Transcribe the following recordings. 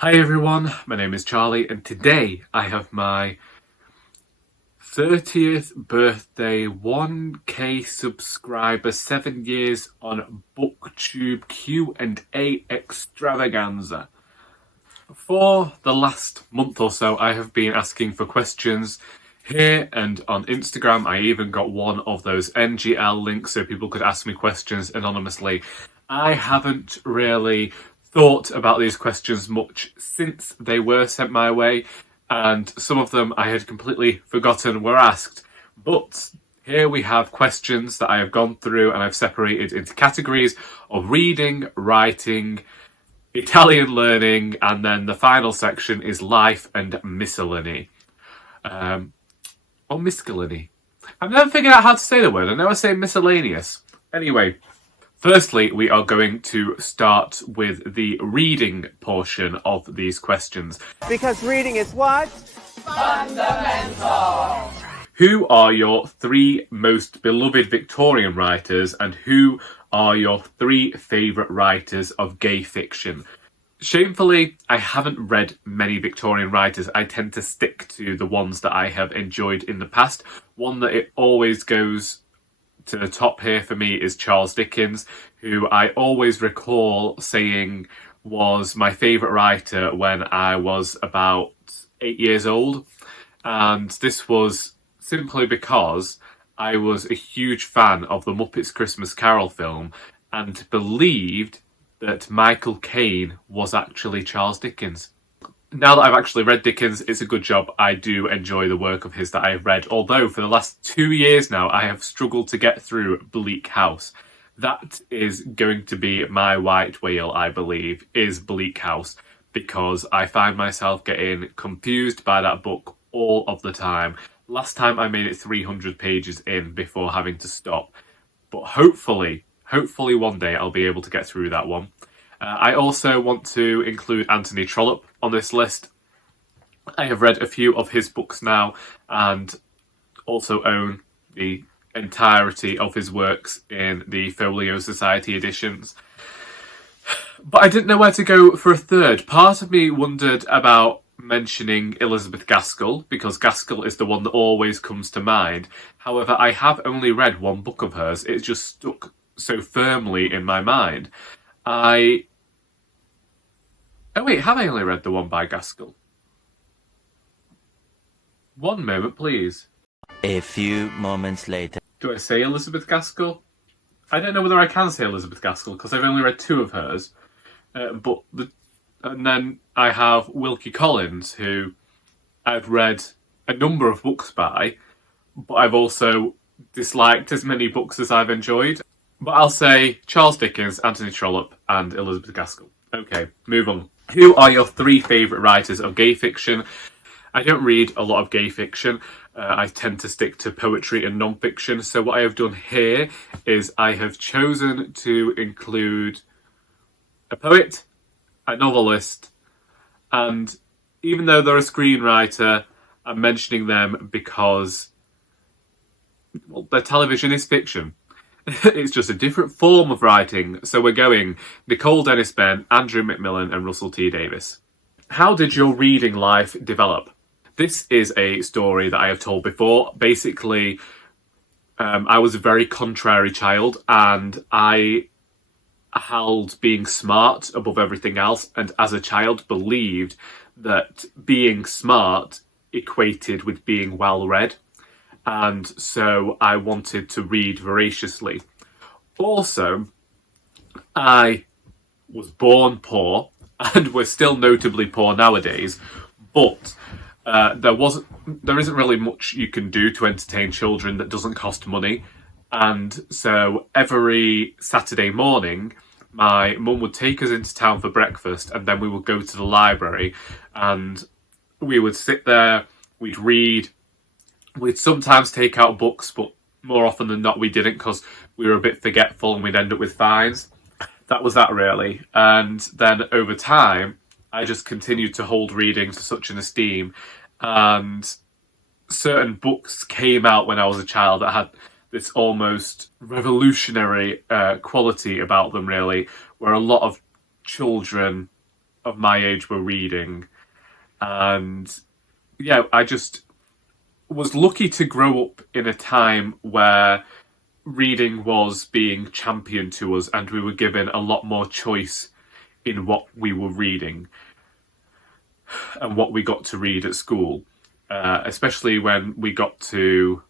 Hi everyone, my name is Charlie and today I have my 30th birthday 1k subscriber 7 years on Booktube Q&A Extravaganza. For the last month or so I have been asking for questions here and on Instagram. I even got one of those NGL links so people could ask me questions anonymously. I haven't really thought about these questions much since they were sent my way, and some of them I had completely forgotten were asked. But here we have questions that I have gone through and I've separated into categories of reading, writing, Italian learning, and then the final section is life and miscellany. Or miscellany. I've never figured out how to say the word. I know I say miscellaneous. Anyway, firstly, we are going to start with the reading portion of these questions. Because reading is what? Fundamental! Who are your 3 most beloved Victorian writers and who are your 3 favourite writers of gay fiction? Shamefully, I haven't read many Victorian writers. I tend to stick to the ones that I have enjoyed in the past. One that it always goes to the top here for me is Charles Dickens, who I always recall saying was my favourite writer when I was about 8 years old. And this was simply because I was a huge fan of the Muppets Christmas Carol film and believed that Michael Caine was actually Charles Dickens. Now that I've actually read Dickens, it's a good job. I do enjoy the work of his that I have read, although for the last 2 years now I have struggled to get through Bleak House. That is going to be my white whale, I believe, is Bleak House, because I find myself getting confused by that book all of the time. Last time I made it 300 pages in before having to stop, but hopefully one day I'll be able to get through that one. I also want to include Anthony Trollope on this list. I have read a few of his books now and also own the entirety of his works in the Folio Society editions. But I didn't know where to go for a third. Part of me wondered about mentioning Elizabeth Gaskell, because Gaskell is the one that always comes to mind. However, I have only read one book of hers. It just stuck so firmly in my mind. Oh wait, have I only read the one by Gaskell? One moment, please. A few moments later. Do I say Elizabeth Gaskell? I don't know whether I can say Elizabeth Gaskell because I've only read 2 of hers. And then I have Wilkie Collins, who I've read a number of books by, but I've also disliked as many books as I've enjoyed. But I'll say Charles Dickens, Anthony Trollope, and Elizabeth Gaskell. Okay, move on. Who are your 3 favourite writers of gay fiction? I don't read a lot of gay fiction. I tend to stick to poetry and non-fiction. So what I have done here is I have chosen to include a poet, a novelist, and even though they're a screenwriter, I'm mentioning them because, well, their television is fiction. It's just a different form of writing. So we're going Nicole Dennis Benn, Andrew McMillan and Russell T Davies. How did your reading life develop? This is a story that I have told before. Basically, I was a very contrary child and I held being smart above everything else, and as a child believed that being smart equated with being well read. And so I wanted to read voraciously. Also, I was born poor, and we're still notably poor nowadays, but there isn't really much you can do to entertain children that doesn't cost money. And so every Saturday morning, my mum would take us into town for breakfast, and then we would go to the library, and we would sit there, we'd read. We'd sometimes take out books, but more often than not we didn't because we were a bit forgetful and we'd end up with fines. That was that really. And then over time, I just continued to hold reading to such an esteem. And certain books came out when I was a child that had this almost revolutionary quality about them, really, where a lot of children of my age were reading. And yeah, I just was lucky to grow up in a time where reading was being championed to us and we were given a lot more choice in what we were reading and what we got to read at school, especially when we got to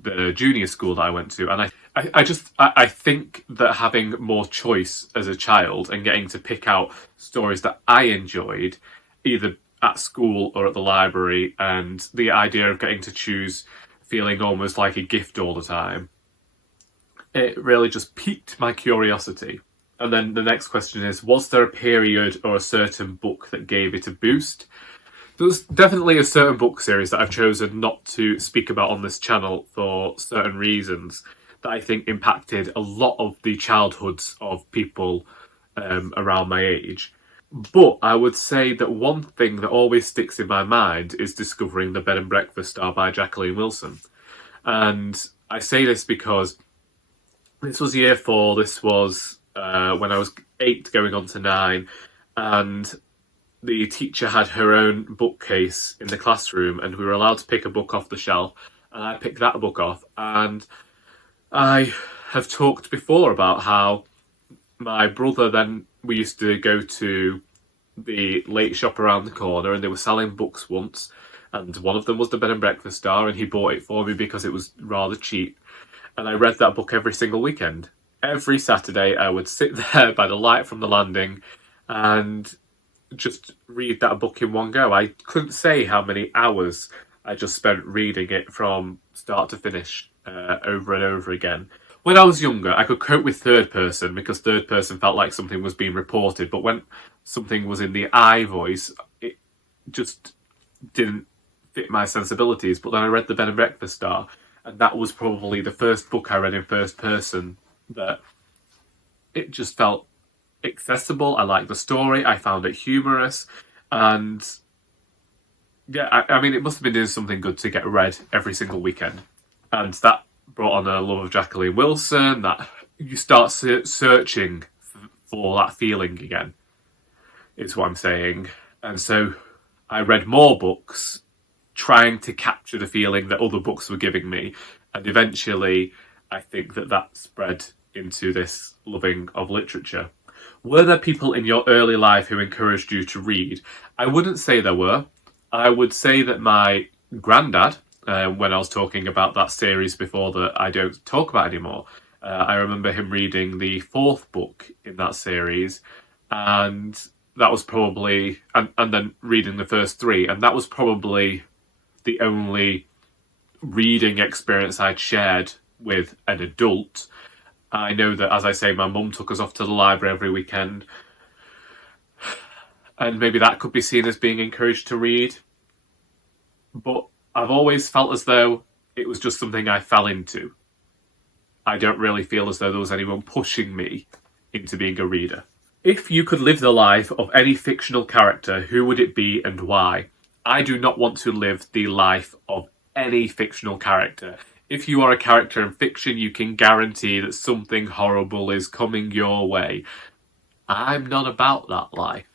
the junior school that I went to. And I think that having more choice as a child and getting to pick out stories that I enjoyed, either at school or at the library, and the idea of getting to choose feeling almost like a gift all the time, it really just piqued my curiosity. And then the next question is, was there a period or a certain book that gave it a boost? There's definitely a certain book series that I've chosen not to speak about on this channel for certain reasons that I think impacted a lot of the childhoods of people around my age. But I would say that one thing that always sticks in my mind is discovering The Bed and Breakfast Star by Jacqueline Wilson. And I say this because this was year 4, this was when I was 8 going on to 9, and the teacher had her own bookcase in the classroom and we were allowed to pick a book off the shelf, and I picked that book off. And I have talked before about how my brother, then we used to go to the late shop around the corner and they were selling books once, and one of them was The Bed and Breakfast Star, and he bought it for me because it was rather cheap. And I read that book every single weekend. Every Saturday I would sit there by the light from the landing and just read that book in one go. I couldn't say how many hours I just spent reading it from start to finish, over and over again. When I was younger, I could cope with third person because third person felt like something was being reported, but when something was in the I voice, it just didn't fit my sensibilities. But then I read The Bed and Breakfast Star, and that was probably the first book I read in first person that it just felt accessible. I liked the story, I found it humorous, and yeah, I mean, it must have been doing something good to get read every single weekend. And that brought on a love of Jacqueline Wilson, that you start searching for that feeling again, is what I'm saying. And so I read more books trying to capture the feeling that other books were giving me, and eventually I think that spread into this loving of literature. Were there people in your early life who encouraged you to read? I wouldn't say there were. I would say that my granddad, when I was talking about that series before that I don't talk about anymore, I remember him reading the 4th book in that series, and that was probably, and then reading the first 3, and that was probably the only reading experience I'd shared with an adult. I know that, as I say, my mum took us off to the library every weekend, and maybe that could be seen as being encouraged to read. But I've always felt as though it was just something I fell into. I don't really feel as though there was anyone pushing me into being a reader. If you could live the life of any fictional character, who would it be and why? I do not want to live the life of any fictional character. If you are a character in fiction, you can guarantee that something horrible is coming your way. I'm not about that life.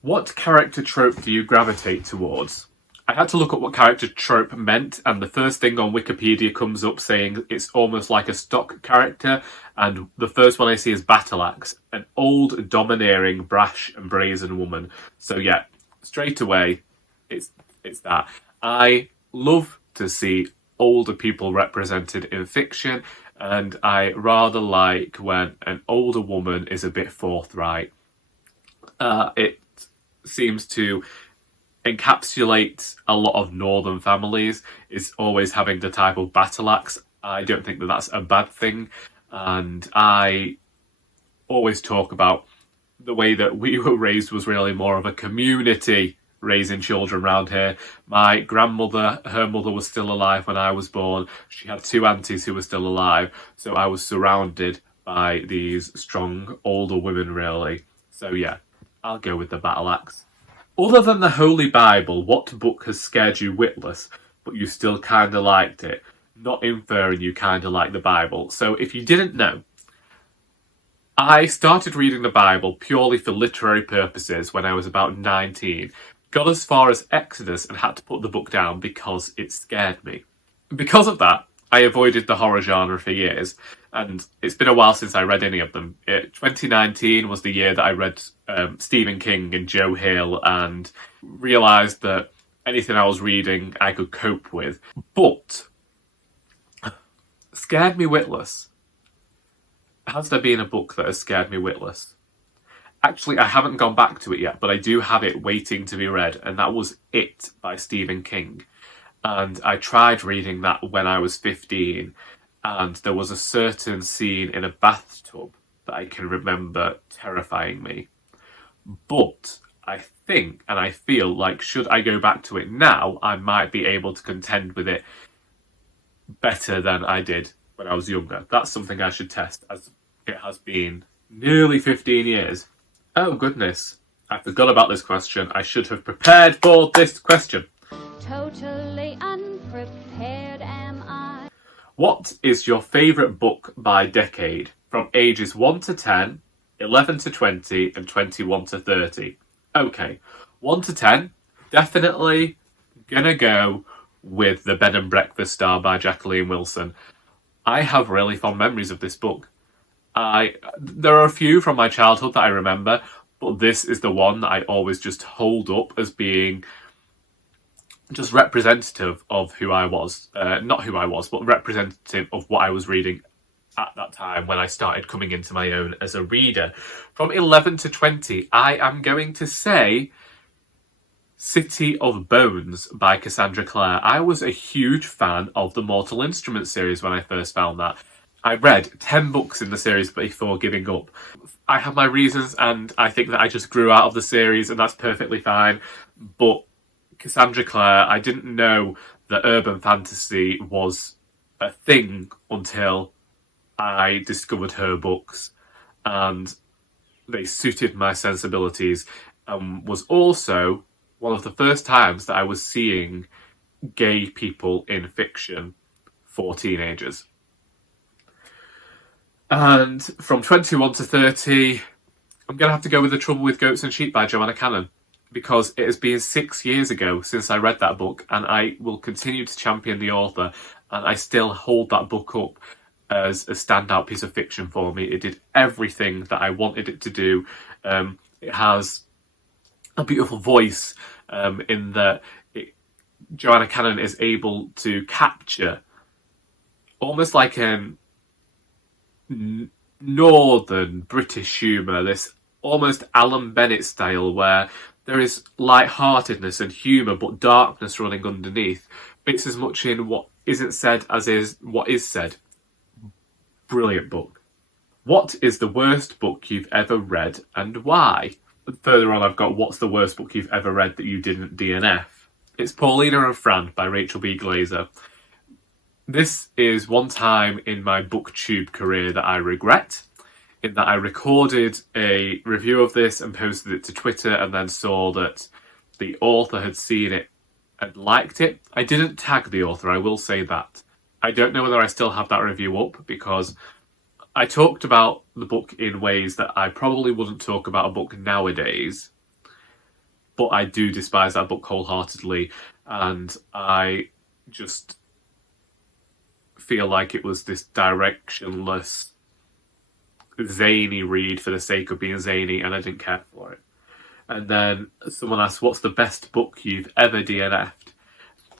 What character trope do you gravitate towards? I had to look up what character trope meant, and the first thing on Wikipedia comes up saying it's almost like a stock character, and the first one I see is Battle Axe, an old, domineering, brash and brazen woman. So yeah, straight away, it's that. I love to see older people represented in fiction, and I rather like when an older woman is a bit forthright. It seems to encapsulate a lot of northern families, is always having the type of battle axe. I don't think that that's a bad thing, and I always talk about the way that we were raised was really more of a community raising children around here. My grandmother, her mother was still alive when I was born. She had 2 aunties who were still alive, so I was surrounded by these strong older women really. So yeah, I'll go with the battle axe. Other than the Holy Bible, what book has scared you witless, but you still kind of liked it? Not inferring you kind of like the Bible. So if you didn't know, I started reading the Bible purely for literary purposes when I was about 19. Got as far as Exodus and had to put the book down because it scared me. Because of that, I avoided the horror genre for years, and it's been a while since I read any of them. 2019 was the year that I read Stephen King and Joe Hill and realised that anything I was reading I could cope with. But scared me witless. Has there been a book that has scared me witless? Actually, I haven't gone back to it yet, but I do have it waiting to be read, and that was It by Stephen King. And I tried reading that when I was 15, and there was a certain scene in a bathtub that I can remember terrifying me. But I think, and I feel like should I go back to it now, I might be able to contend with it better than I did when I was younger. That's something I should test, as it has been nearly 15 years. Oh goodness, I forgot about this question. I should have prepared for this question. Totally unprepared am I. What is your favourite book by decade? From ages 1 to 10, 11 to 20, and 21 to 30. Okay, 1 to 10, definitely gonna go with The Bed and Breakfast Star by Jacqueline Wilson. I have really fond memories of this book. There are a few from my childhood that I remember, but this is the one that I always just hold up as being just representative of who I was. Not who I was, but representative of what I was reading at that time when I started coming into my own as a reader. From 11 to 20, I am going to say City of Bones by Cassandra Clare. I was a huge fan of the Mortal Instruments series when I first found that. I read 10 books in the series before giving up. I have my reasons, and I think that I just grew out of the series, and that's perfectly fine. But Cassandra Clare, I didn't know that urban fantasy was a thing until I discovered her books, and they suited my sensibilities. Was also one of the first times that I was seeing gay people in fiction for teenagers. And from 21 to 30, I'm going to have to go with The Trouble with Goats and Sheep by Joanna Cannon, because it has been 6 years ago since I read that book, and I will continue to champion the author, and I still hold that book up as a standout piece of fiction for me. It did everything that I wanted it to do. It has a beautiful voice in that Joanna Cannon is able to capture almost like an northern British humour, this almost Alan Bennett style where there is light-heartedness and humour but darkness running underneath. It's as much in what isn't said as is what is said. Brilliant book. What is the worst book you've ever read and why? Further on I've got what's the worst book you've ever read that you didn't DNF. It's Paulina and Fran by Rachel B. Glaser. This is one time in my Booktube career that I regret, in that I recorded a review of this and posted it to Twitter and then saw that the author had seen it and liked it. I didn't tag the author, I will say that. I don't know whether I still have that review up because I talked about the book in ways that I probably wouldn't talk about a book nowadays, but I do despise that book wholeheartedly, and I just feel like it was this directionless, zany read for the sake of being zany, and I didn't care for it. And then someone asked, what's the best book you've ever DNF'd?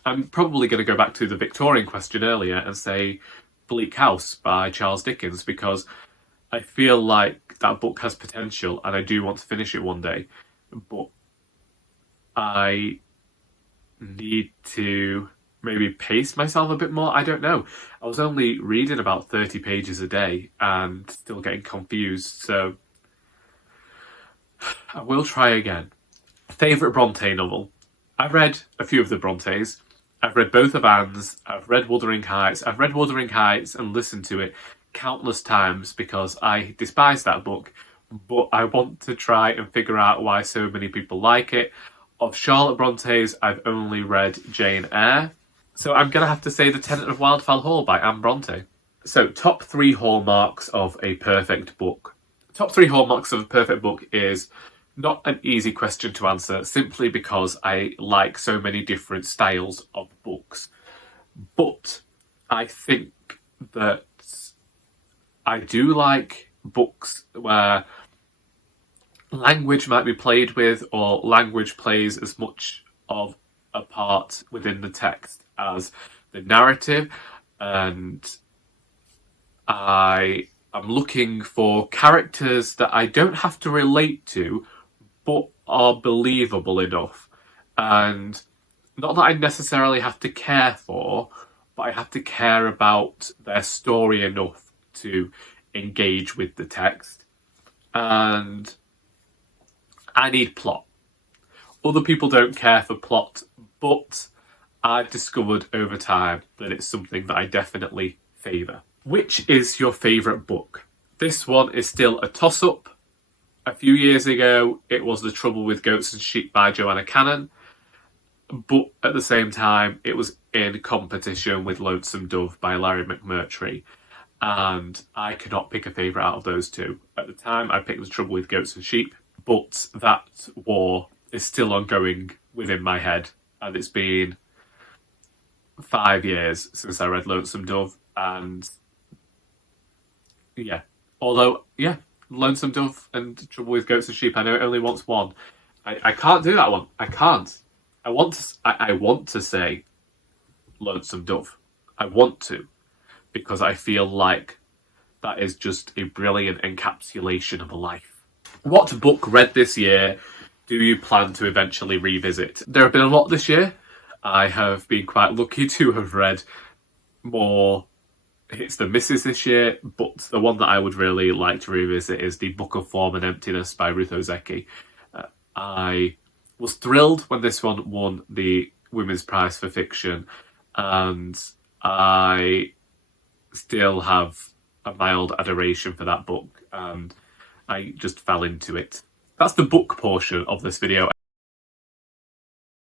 I'm probably going to go back to the Victorian question earlier and say Bleak House by Charles Dickens, because I feel like that book has potential and I do want to finish it one day, but I need to maybe pace myself a bit more. I don't know. I was only reading about 30 pages a day and still getting confused, so I will try again. Favourite Bronte novel? I've read a few of the Brontes. I've read both of Anne's. I've read Wuthering Heights. I've read Wuthering Heights and listened to it countless times because I despise that book, but I want to try and figure out why so many people like it. Of Charlotte Bronte's, I've only read Jane Eyre, so I'm going to have to say The Tenant of Wildfell Hall by Anne Bronte. So, top 3 hallmarks of a perfect book. Top 3 hallmarks of a perfect book is not an easy question to answer, simply because I like so many different styles of books. But I think that I do like books where language might be played with, or language plays as much of a part within the text as the narrative, and I am looking for characters that I don't have to relate to but are believable enough, and not that I necessarily have to care for, but I have to care about their story enough to engage with the text. And I need plot. Other people don't care for plot, but I've discovered over time that it's something that I definitely favour. Which is your favourite book? This one is still a toss-up. A few years ago, it was The Trouble with Goats and Sheep by Joanna Cannon, but at the same time, it was in competition with Lonesome Dove by Larry McMurtry, and I cannot pick a favourite out of those two. At the time, I picked The Trouble with Goats and Sheep, but that war is still ongoing within my head, and it's been 5 years since I read Lonesome Dove, and yeah. Although, yeah, Lonesome Dove and Trouble with Goats and Sheep, I know it only wants one. I can't do that one. I can't. I want to say Lonesome Dove. I want to, because I feel like that is just a brilliant encapsulation of a life. What book read this year do you plan to eventually revisit? There have been a lot this year. I have been quite lucky to have read more hits than misses this year, but the one that I would really like to revisit is The Book of Form and Emptiness by Ruth Ozeki. I was thrilled when this one won the Women's Prize for Fiction, and I still have a mild adoration for that book, and I just fell into it. That's the book portion of this video.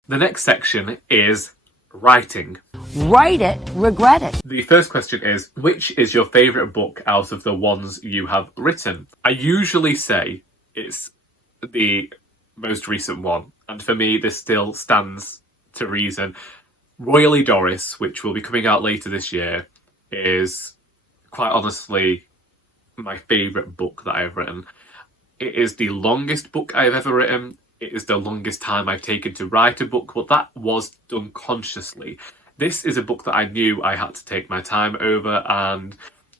The next section is writing. Write it, regret it. The first question is, which is your favourite book out of the ones you have written? I usually say it's the most recent one, and for me this still stands to reason. Our Doris, which will be coming out later this year, is quite honestly my favourite book that I've written. It is the longest book I've ever written. It is the longest time I've taken to write a book, but that was done consciously. This is a book that I knew I had to take my time over, and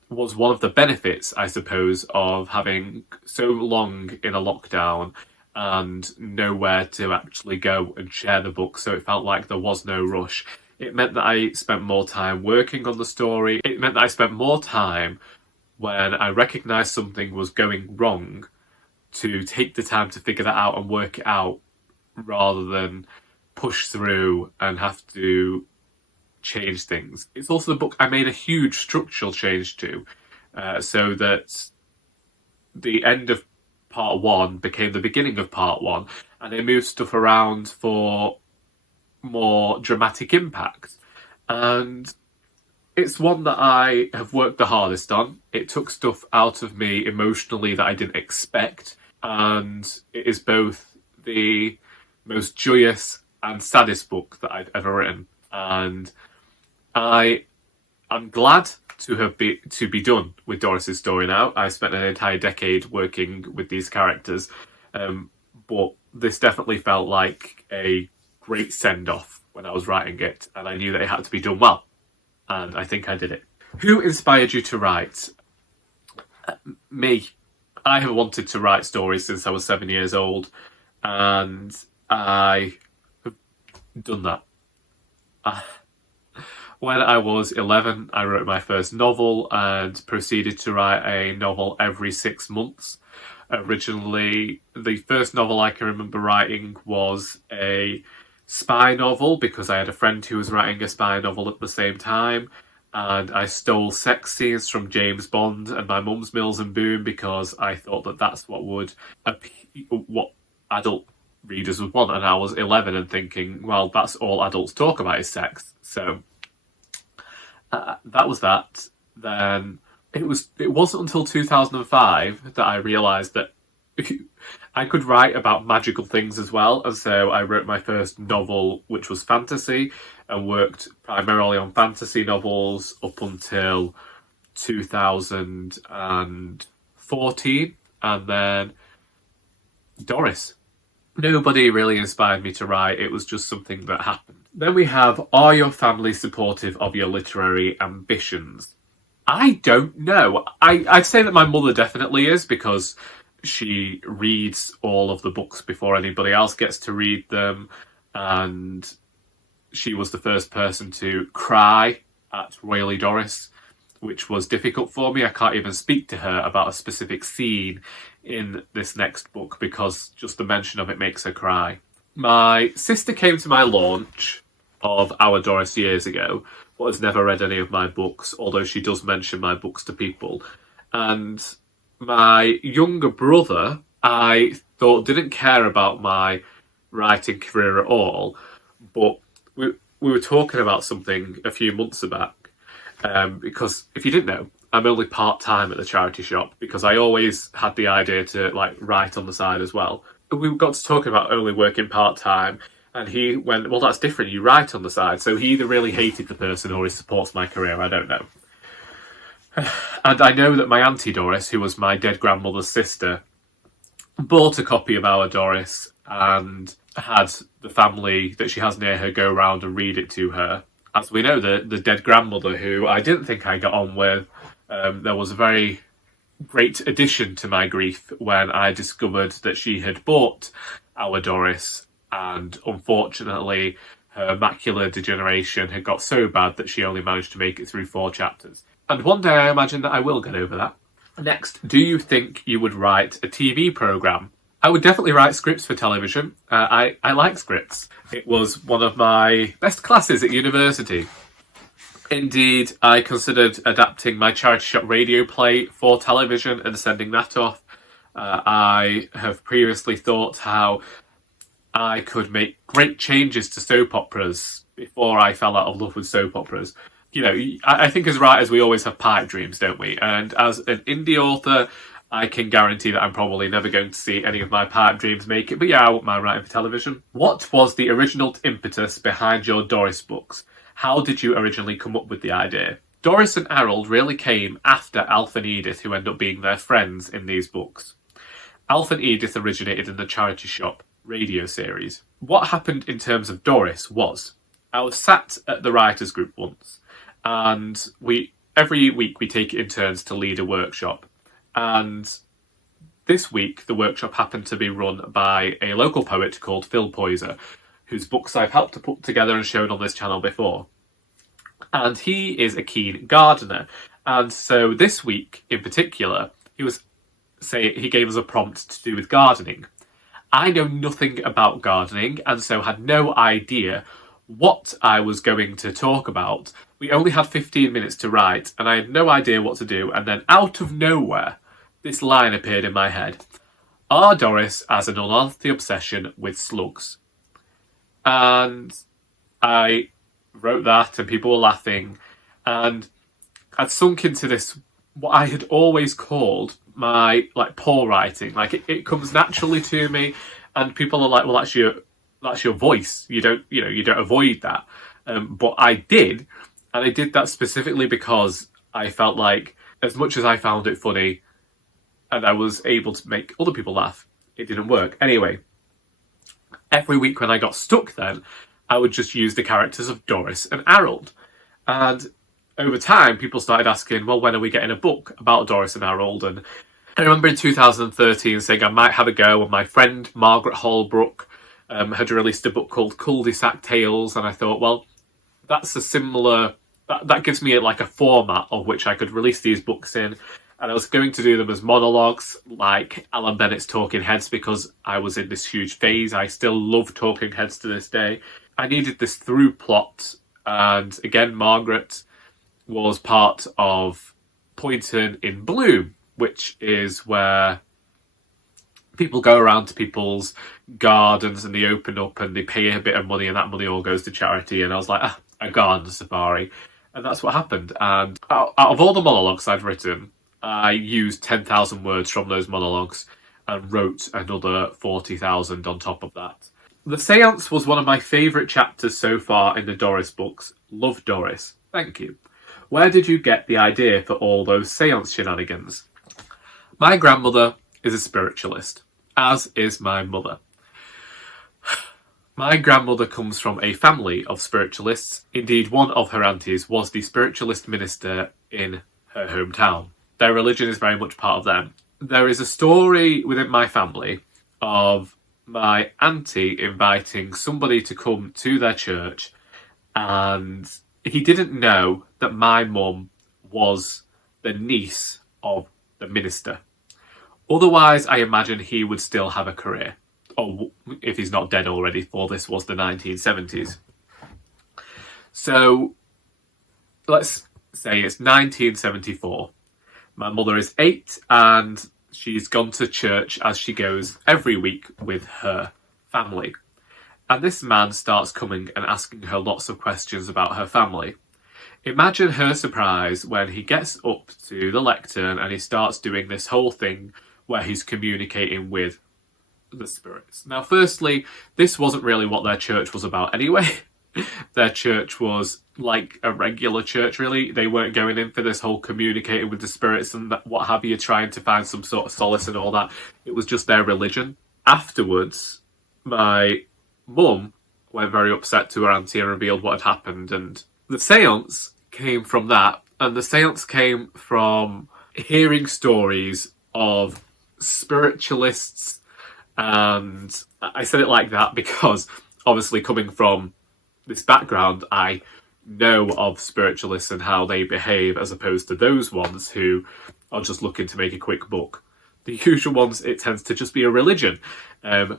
was one of the benefits, I suppose, of having so long in a lockdown and nowhere to actually go and share the book, so it felt like there was no rush. It meant that I spent more time working on the story. It meant that I spent more time when I recognised something was going wrong to take the time to figure that out and work it out, rather than push through and have to change things. It's also the book I made a huge structural change to, so that the end of part 1 became the beginning of part 1, and I moved stuff around for more dramatic impact. And it's one that I have worked the hardest on. It took stuff out of me emotionally that I didn't expect, and it is both the most joyous and saddest book that I've ever written. And I am glad to be done with Doris's story now. I spent an entire decade working with these characters, but this definitely felt like a great send-off when I was writing it, and I knew that it had to be done well, and I think I did it. Who inspired you to write? Me. I have wanted to write stories since I was 7 years old, and I have done that. When I was 11, I wrote my first novel and proceeded to write a novel every 6 months. Originally, the first novel I can remember writing was a spy novel, because I had a friend who was writing a spy novel at the same time, and I stole sex scenes from James Bond and My Mum's Mills and Boon, because I thought that that's what adult readers would want, and I was 11 and thinking, well, that's all adults talk about is sex. So that was that. Then it wasn't until 2005 that I realised that I could write about magical things as well, and so I wrote my first novel, which was fantasy, and worked primarily on fantasy novels up until 2014, and then Doris. Nobody really inspired me to write, it was just something that happened. Then we have, are your family supportive of your literary ambitions? I don't know. I'd say that my mother definitely is, because she reads all of the books before anybody else gets to read them, and she was the first person to cry at Our Doris, which was difficult for me. I can't even speak to her about a specific scene in this next book because just the mention of it makes her cry. My sister came to my launch of Our Doris years ago, but has never read any of my books, although she does mention my books to people. And my younger brother, I thought, didn't care about my writing career at all, but we were talking about something a few months back, because if you didn't know, I'm only part-time at the charity shop because I always had the idea to write on the side as well. We got to talking about only working part-time, and he went, well, that's different, you write on the side. So he either really hated the person or he supports my career, I don't know. And I know that my Auntie Doris, who was my dead grandmother's sister, bought a copy of Our Doris and had the family that she has near her go around and read it to her. As we know, the dead grandmother, who I didn't think I got on with, there was a very great addition to my grief when I discovered that she had bought Our Doris, and unfortunately her macular degeneration had got so bad that she only managed to make it through 4 chapters. And one day I imagine that I will get over that. Next, do you think you would write a TV programme? I would definitely write scripts for television. I like scripts. It was one of my best classes at university. Indeed, I considered adapting my charity shop radio play for television and sending that off. I have previously thought how I could make great changes to soap operas before I fell out of love with soap operas. You know, I think as writers we always have pipe dreams, don't we? And as an indie author, I can guarantee that I'm probably never going to see any of my pipe dreams make it. But yeah, I wouldn't mind writing for television. What was the original impetus behind your Doris books? How did you originally come up with the idea? Doris and Harold really came after Alf and Edith, who end up being their friends in these books. Alf and Edith originated in the Charity Shop radio series. What happened in terms of Doris was, I was sat at the writers group once, and every week we take it in turns to lead a workshop. And this week the workshop happened to be run by a local poet called Phil Poyser, whose books I've helped to put together and shown on this channel before. And he is a keen gardener. And so this week in particular, he gave us a prompt to do with gardening. I know nothing about gardening and so had no idea what I was going to talk about. We only had 15 minutes to write and I had no idea what to do, and then out of nowhere this line appeared in my head. Our Doris has an unhealthy obsession with slugs. And I wrote that and people were laughing, and I'd sunk into this, what I had always called my poor writing. It comes naturally to me, and people are like, well, that's your voice. You don't avoid that. But I did, and I did that specifically because I felt like, as much as I found it funny and I was able to make other people laugh, it didn't work. Anyway, every week when I got stuck then, I would just use the characters of Doris and Harold. And over time, people started asking, well, when are we getting a book about Doris and Harold? And I remember in 2013 saying I might have a go, and my friend Margaret Holbrook had released a book called Cul-de-sac Tales, and I thought, well, that's a similar... That gives me a format of which I could release these books in. And I was going to do them as monologues, like Alan Bennett's Talking Heads, because I was in this huge phase. I still love Talking Heads to this day. I needed this through plot, and again, Margaret was part of Poynton in Bloom, which is where people go around to people's gardens and they open up and they pay a bit of money, and that money all goes to charity. And I was like, a garden safari. And that's what happened. And out of all the monologues I've written, I used 10,000 words from those monologues and wrote another 40,000 on top of that. The Seance was one of my favourite chapters so far in the Doris books. Love Doris. Thank you. Where did you get the idea for all those Seance shenanigans? My grandmother is a spiritualist, as is my mother. My grandmother comes from a family of spiritualists. Indeed, one of her aunties was the spiritualist minister in her hometown. Their religion is very much part of them. There is a story within my family of my auntie inviting somebody to come to their church, and he didn't know that my mum was the niece of the minister. Otherwise, I imagine he would still have a career. Or if he's not dead already, for this was the 1970s. So, let's say it's 1974. My mother is 8 and she's gone to church as she goes every week with her family. And this man starts coming and asking her lots of questions about her family. Imagine her surprise when he gets up to the lectern and he starts doing this whole thing where he's communicating with the spirits. Now, firstly, this wasn't really what their church was about anyway. Their church was like a regular church, really. They weren't going in for this whole communicating with the spirits and what have you, trying to find some sort of solace and all that. It was just their religion. Afterwards, my mum went very upset to her auntie and revealed what had happened. And the seance came from that. And the seance came from hearing stories of spiritualists. And I said it like that because obviously coming from this background, I know of spiritualists and how they behave as opposed to those ones who are just looking to make a quick buck. The usual ones, it tends to just be a religion.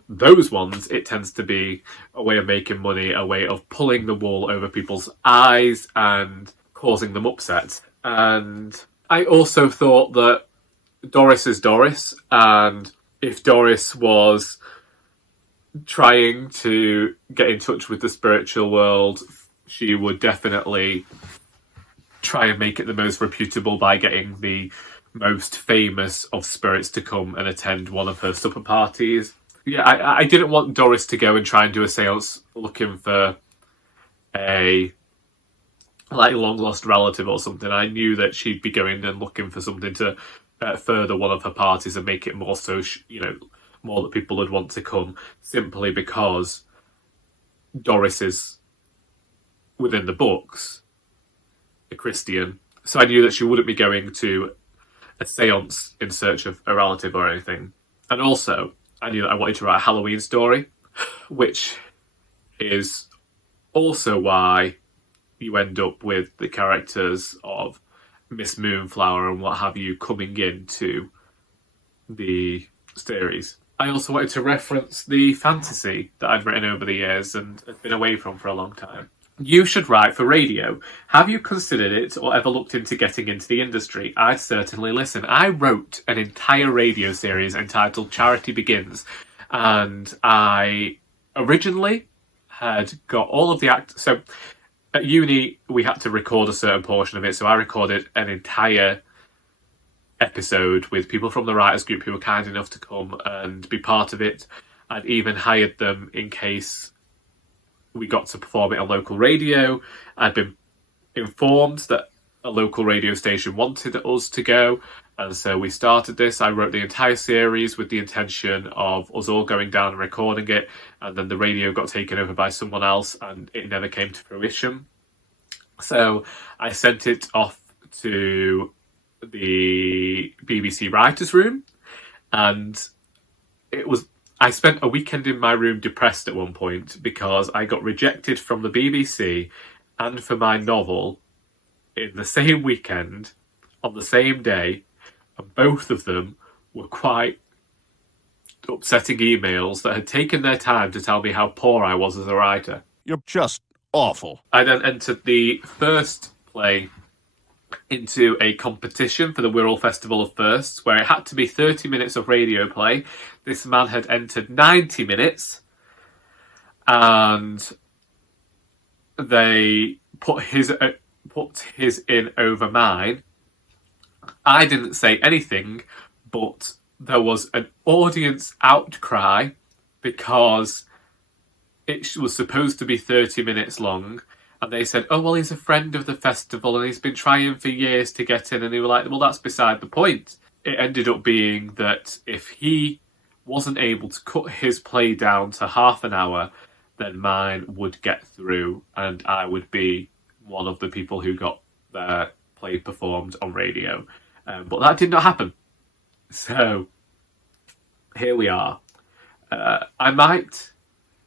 Those ones, it tends to be a way of making money, a way of pulling the wool over people's eyes and causing them upset. And I also thought that Doris is Doris, and if Doris was trying to get in touch with the spiritual world, she would definitely try and make it the most reputable by getting the most famous of spirits to come and attend one of her supper parties. Yeah, I didn't want Doris to go and try and do a seance looking for a long lost relative or something. I knew that she'd be going and looking for something to further one of her parties and make it more more that people would want to come, simply because Doris is, within the books, a Christian. So I knew that she wouldn't be going to a seance in search of a relative or anything. And also, I knew that I wanted to write a Halloween story, which is also why you end up with the characters of Miss Moonflower and what have you coming into the series. I also wanted to reference the fantasy that I've written over the years and have been away from for a long time. You should write for radio. Have you considered it or ever looked into getting into the industry? I'd certainly listen. I wrote an entire radio series entitled Charity Begins, and I originally had got all of the actors. So at uni, we had to record a certain portion of it, so I recorded an entire episode with people from the writers group who were kind enough to come and be part of it. I'd even hired them in case we got to perform it on local radio. I'd been informed that a local radio station wanted us to go, and so we started this. I wrote the entire series with the intention of us all going down and recording it, and then the radio got taken over by someone else and it never came to fruition. So I sent it off to the BBC writers' room, and I spent a weekend in my room depressed at one point because I got rejected from the BBC and for my novel in the same weekend on the same day, and both of them were quite upsetting emails that had taken their time to tell me how poor I was as a writer. You're just awful. I then entered the first play into a competition for the Wirral Festival of Firsts, where it had to be 30 minutes of radio play. This man had entered 90 minutes, and they put put his in over mine. I didn't say anything, but there was an audience outcry because it was supposed to be 30 minutes long. And they said, oh, well, he's a friend of the festival and he's been trying for years to get in. And they were like, well, that's beside the point. It ended up being that if he wasn't able to cut his play down to half an hour, then mine would get through and I would be one of the people who got their play performed on radio. But that did not happen. So here we are. I might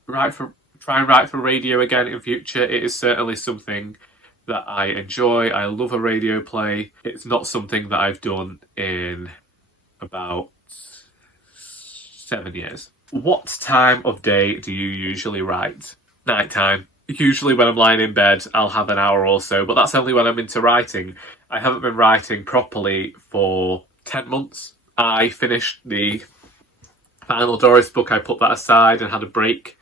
try and write for radio again in future. It is certainly something that I enjoy. I love a radio play. It's not something that I've done in about 7 years. What time of day do you usually write? Nighttime. Usually when I'm lying in bed, I'll have an hour or so, but that's only when I'm into writing. I haven't been writing properly for 10 months. I finished the Final Doris book. I put that aside and had a break.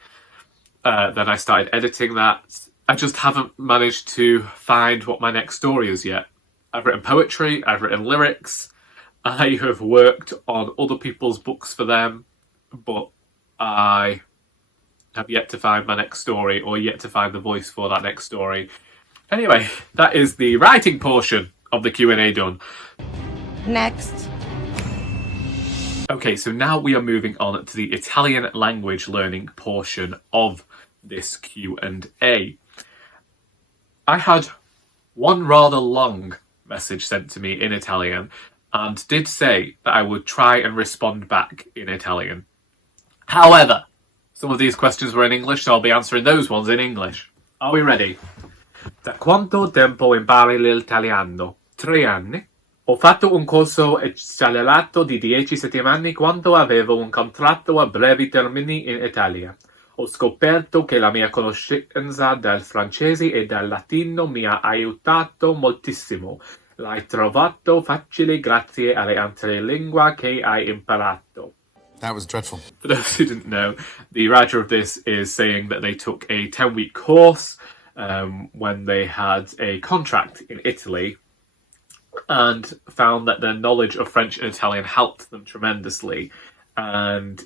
Then I started editing that. I just haven't managed to find what my next story is yet. I've written poetry, I've written lyrics, I have worked on other people's books for them, but I have yet to find my next story or yet to find the voice for that next story. Anyway, that is the writing portion of the Q&A done. Next. Okay, so now we are moving on to the Italian language learning portion of this Q&A. I had one rather long message sent to me in Italian and did say that I would try and respond back in Italian. However, some of these questions were in English, so I'll be answering those ones in English. Are we ready? Da quanto tempo impari l'italiano? 3 anni. Ho fatto un corso accelerato di 10 settimane quando avevo un contratto a brevi termini in Italia. Ho scoperto che la mia conoscenza del francese e del latino mi ha aiutato moltissimo. L'hai trovato facile grazie alle altre lingue che hai imparato. That was dreadful. For those who didn't know, the writer of this is saying that they took a 10-week course when they had a contract in Italy and found that their knowledge of French and Italian helped them tremendously. And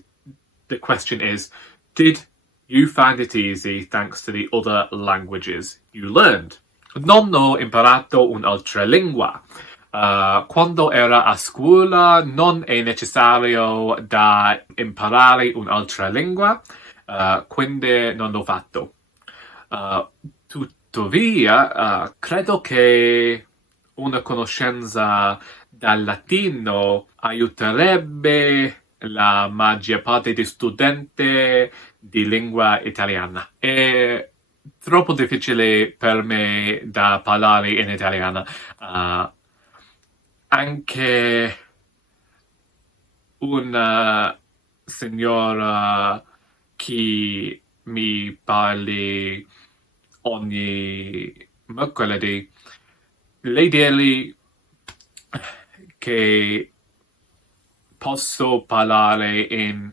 the question is, did you find it easy thanks to the other languages you learned? Non ho imparato un'altra lingua. Quando era a scuola non è necessario da imparare un'altra lingua, quindi non l'ho fatto. Tuttavia, credo che una conoscenza del latino aiuterebbe la maggior parte di studenti di lingua italiana. È troppo difficile per me da parlare in italiano. Anche una signora che mi parli ogni mercoledì, lei dirgli che posso parlare in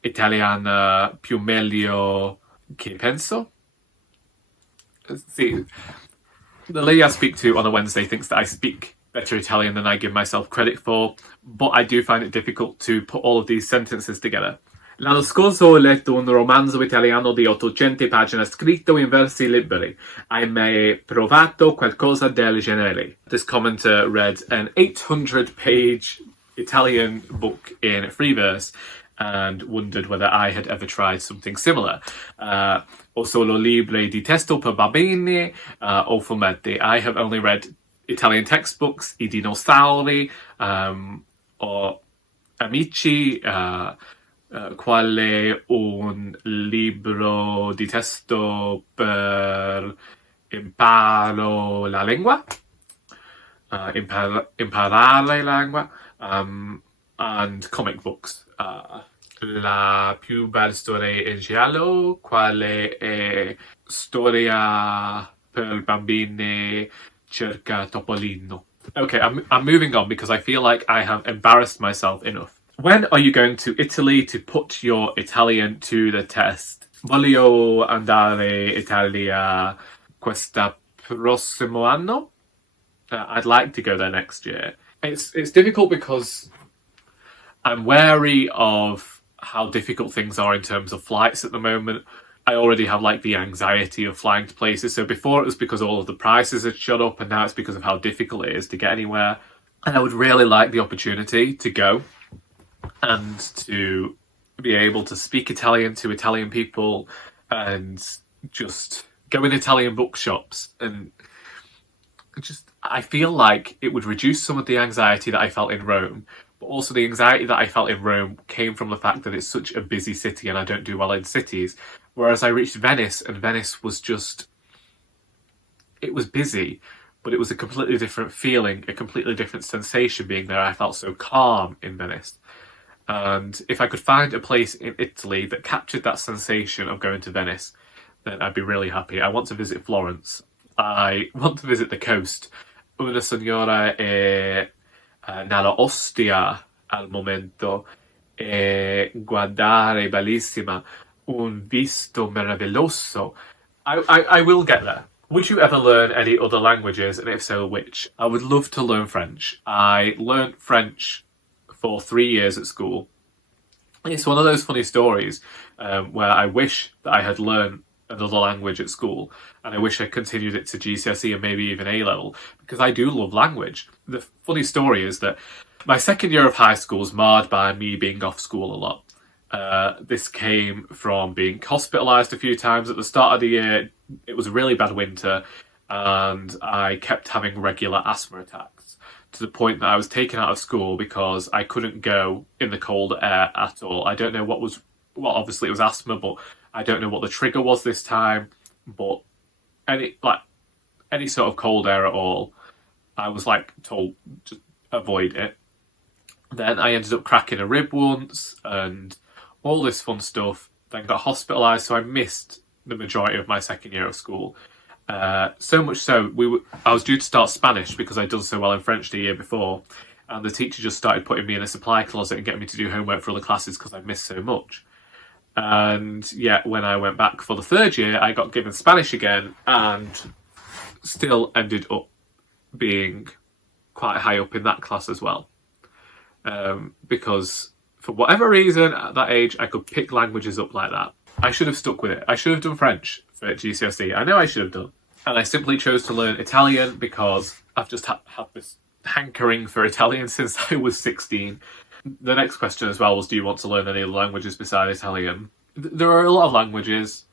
italiano più meglio che penso? See, the lady I speak to on a Wednesday thinks that I speak better Italian than I give myself credit for, but I do find it difficult to put all of these sentences together. L'anno scorso ho letto un romanzo italiano di 800 pagine scritto in versi liberi. Hai mai provato qualcosa del genere? This commenter read an 800-page Italian book in free verse and wondered whether I had ever tried something similar. Ho solo libri di testo per bambini o fumetti. I have only read Italian textbooks, I dinosauri, o amici, quale un libro di testo per imparo la lingua, imparare la lingua, and comic books. La più bella storia in giallo, quale è storia per bambini cerca Topolino. Okay, I'm moving on because I feel like I have embarrassed myself enough. When are you going to Italy to put your Italian to the test? Voglio andare in Italia questa prossimo anno. I'd like to go there next year. It's difficult because I'm wary of how difficult things are in terms of flights at the moment. I already have like the anxiety of flying to places. So before it was because all of the prices had shot up, and now it's because of how difficult it is to get anywhere. And I would really like the opportunity to go and to be able to speak Italian to Italian people and just go in Italian bookshops. And just, I feel like it would reduce some of the anxiety that I felt in Rome. But also the anxiety that I felt in Rome came from the fact that it's such a busy city and I don't do well in cities. Whereas I reached Venice, and Venice was just... it was busy, but it was a completely different feeling, a completely different sensation being there. I felt so calm in Venice. And if I could find a place in Italy that captured that sensation of going to Venice, then I'd be really happy. I want to visit Florence. I want to visit the coast. Una signora nella Ostia al momento e guardare bellissima un visto meraviglioso. I will get there. Would you ever learn any other languages, and if so, which? I would love to learn French. I learned French for 3 years at school. It's one of those funny stories where I wish that I had learned another language at school, and I wish I continued it to GCSE and maybe even A-level, because I do love language. The funny story is that my second year of high school was marred by me being off school a lot. This came from being hospitalised a few times at the start of the year. It was a really bad winter, and I kept having regular asthma attacks to the point that I was taken out of school because I couldn't go in the cold air at all. I don't know what was... well, obviously it was asthma, but I don't know what the trigger was this time. But any sort of cold air at all, I was told to avoid it. Then I ended up cracking a rib once and all this fun stuff. Then got hospitalised, so I missed the majority of my second year of school. So much so, I was due to start Spanish because I'd done so well in French the year before, and the teacher just started putting me in a supply closet and getting me to do homework for other classes because I missed so much. And yeah, when I went back for the third year, I got given Spanish again and still ended up being quite high up in that class as well. Because for whatever reason, at that age, I could pick languages up like that. I should have stuck with it. I should have done French for GCSE. I know I should have done. And I simply chose to learn Italian because I've just had this hankering for Italian since I was 16. The next question as well was, do you want to learn any other languages besides Italian? There are a lot of languages.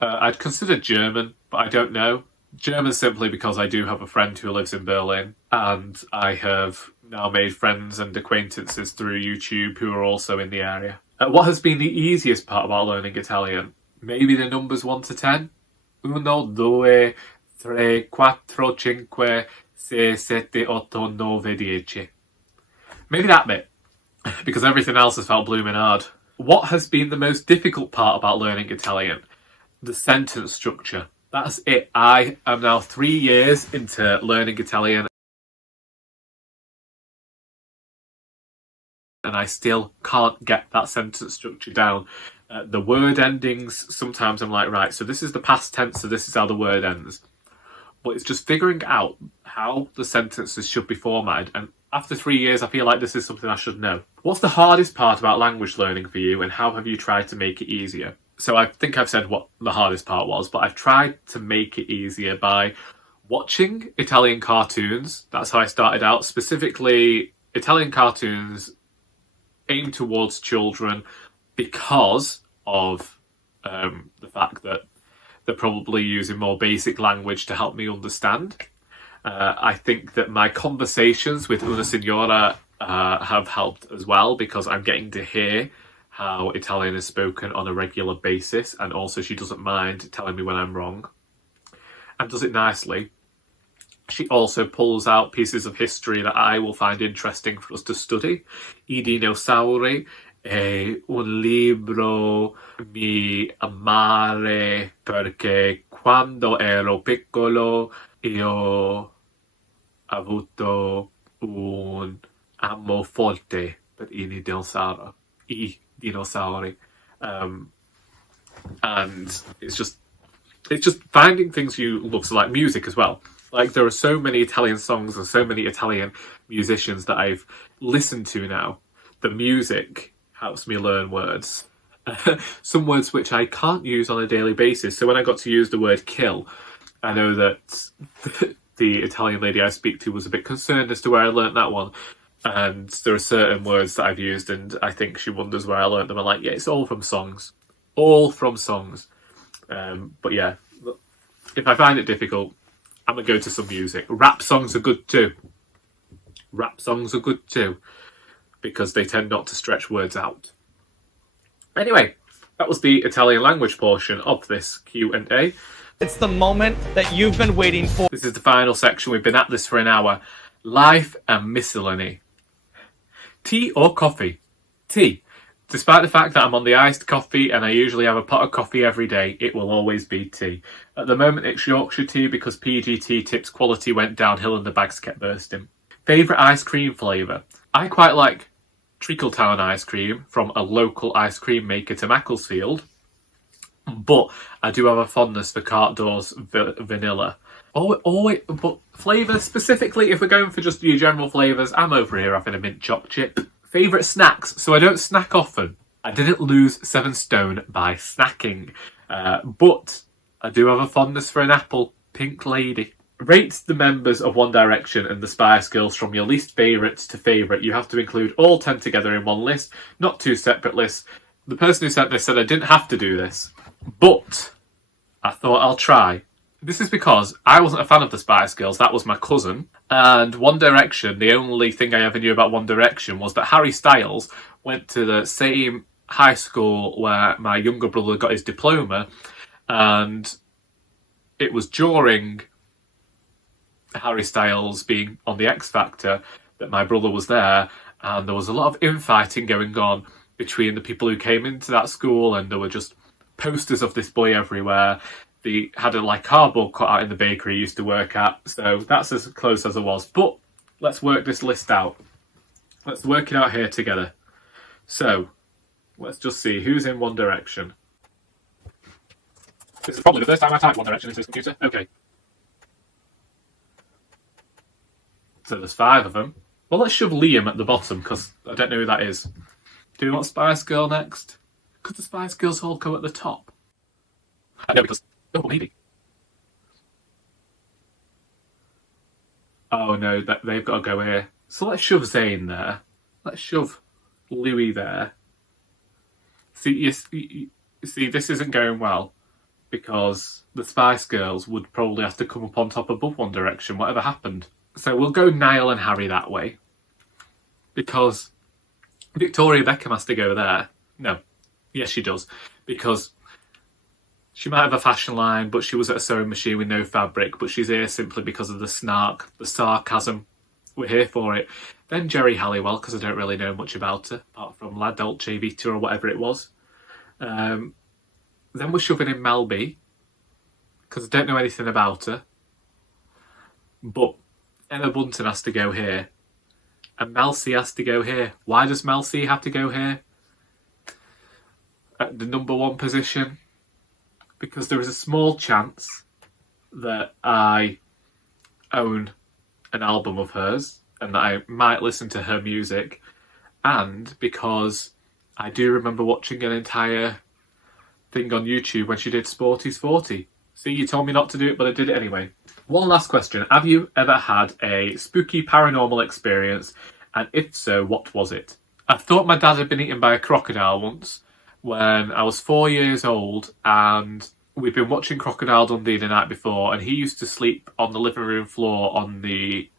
I'd consider German, but I don't know. German simply because I do have a friend who lives in Berlin, and I have now made friends and acquaintances through YouTube who are also in the area. What has been the easiest part about learning Italian? Maybe the numbers 1 to 10? 1, 2, 3, 4, 5, 6, 7, 8, 9, 10. Maybe that bit, because everything else has felt blooming hard. What has been the most difficult part about learning Italian? The sentence structure. That's it. I am now 3 years into learning Italian, and I still can't get that sentence structure down. The word endings, sometimes I'm like, right, so this is the past tense, so this is how the word ends. But it's just figuring out how the sentences should be formatted, and after 3 years, I feel like this is something I should know. What's the hardest part about language learning for you, and how have you tried to make it easier? So I think I've said what the hardest part was, but I've tried to make it easier by watching Italian cartoons. That's how I started out. Specifically, Italian cartoons aimed towards children because of the fact that they're probably using more basic language to help me understand. I think that my conversations with Una Signora have helped as well, because I'm getting to hear how Italian is spoken on a regular basis, and also she doesn't mind telling me when I'm wrong and does it nicely. She also pulls out pieces of history that I will find interesting for us to study. I dinosauri è un libro mi amare perché quando ero piccolo io avuto un amo forte per i dinosauri. And it's just it's just finding things you love, so like music as well. Like there are so many Italian songs and so many Italian musicians that I've listened to now. The music helps me learn words. Some words which I can't use on a daily basis. So when I got to use the word kill, I know that the Italian lady I speak to was a bit concerned as to where I learnt that one. And there are certain words that I've used and I think she wonders where I learnt them. I'm like, yeah, it's all from songs. All from songs. But yeah, if I find it difficult, I'm going to go to some music. Rap songs are good too. Rap songs are good too. Because they tend not to stretch words out. Anyway, that was the Italian language portion of this Q&A. It's the moment that you've been waiting for. This is the final section. We've been at this for an hour. Life and miscellany. Tea or coffee? Tea. Despite the fact that I'm on the iced coffee and I usually have a pot of coffee every day, it will always be tea. At the moment it's Yorkshire tea because PGT Tips quality went downhill and the bags kept bursting. Favourite ice cream flavour? I quite like Treacletown ice cream from a local ice cream maker to Macclesfield, but I do have a fondness for Carte d'Or's vanilla. But flavour specifically, if we're going for just your general flavours, I'm over here having a mint choc chip. Favourite snacks? So I don't snack often. I didn't lose 7 stone by snacking, but I do have a fondness for an apple. Pink lady. Rate the members of One Direction and the Spice Girls from your least favourite to favourite. You have to include all 10 together in one list, not 2 separate lists. The person who sent this said I didn't have to do this, but I thought I'll try. This is because I wasn't a fan of the Spice Girls, that was my cousin. And One Direction, the only thing I ever knew about One Direction was that Harry Styles went to the same high school where my younger brother got his diploma, and it was during Harry Styles being on the X Factor that my brother was there, and there was a lot of infighting going on between the people who came into that school, and there were just posters of this boy everywhere. They had a cardboard cut out in the bakery he used to work at, so that's as close as I was. But let's work this list out. Let's work it out here together. So let's just see who's in One Direction. This is probably the first time I typed One Direction into this computer. Okay. So there's 5 of them. Well, let's shove Liam at the bottom, because I don't know who that is. Do we want Spice Girl next? Could the Spice Girls all come at the top? I know, because... Oh, maybe. Oh no, they've got to go here. So let's shove Zayn there. Let's shove Louis there. See, see, this isn't going well, because the Spice Girls would probably have to come up on top above One Direction, whatever happened. So we'll go Niall and Harry that way, because Victoria Beckham has to go there. No, yes she does, because she might have a fashion line, but she was at a sewing machine with no fabric, but she's here simply because of the snark, the sarcasm. We're here for it. Then Jerry Halliwell, because I don't really know much about her, apart from La Dolce Vita or whatever it was. Then we're shoving in Mel B, because I don't know anything about her. But Emma Bunton has to go here. And Mel C has to go here. Why does Mel C have to go here? At the number 1 position? Because there is a small chance that I own an album of hers and that I might listen to her music, and because I do remember watching an entire thing on YouTube when she did Sporty's 40. See, you told me not to do it, but I did it anyway. One last question. Have you ever had a spooky paranormal experience? And if so, what was it? I thought my dad had been eaten by a crocodile once when I was 4 years old, and we'd been watching Crocodile Dundee the night before, and he used to sleep on the living room floor on the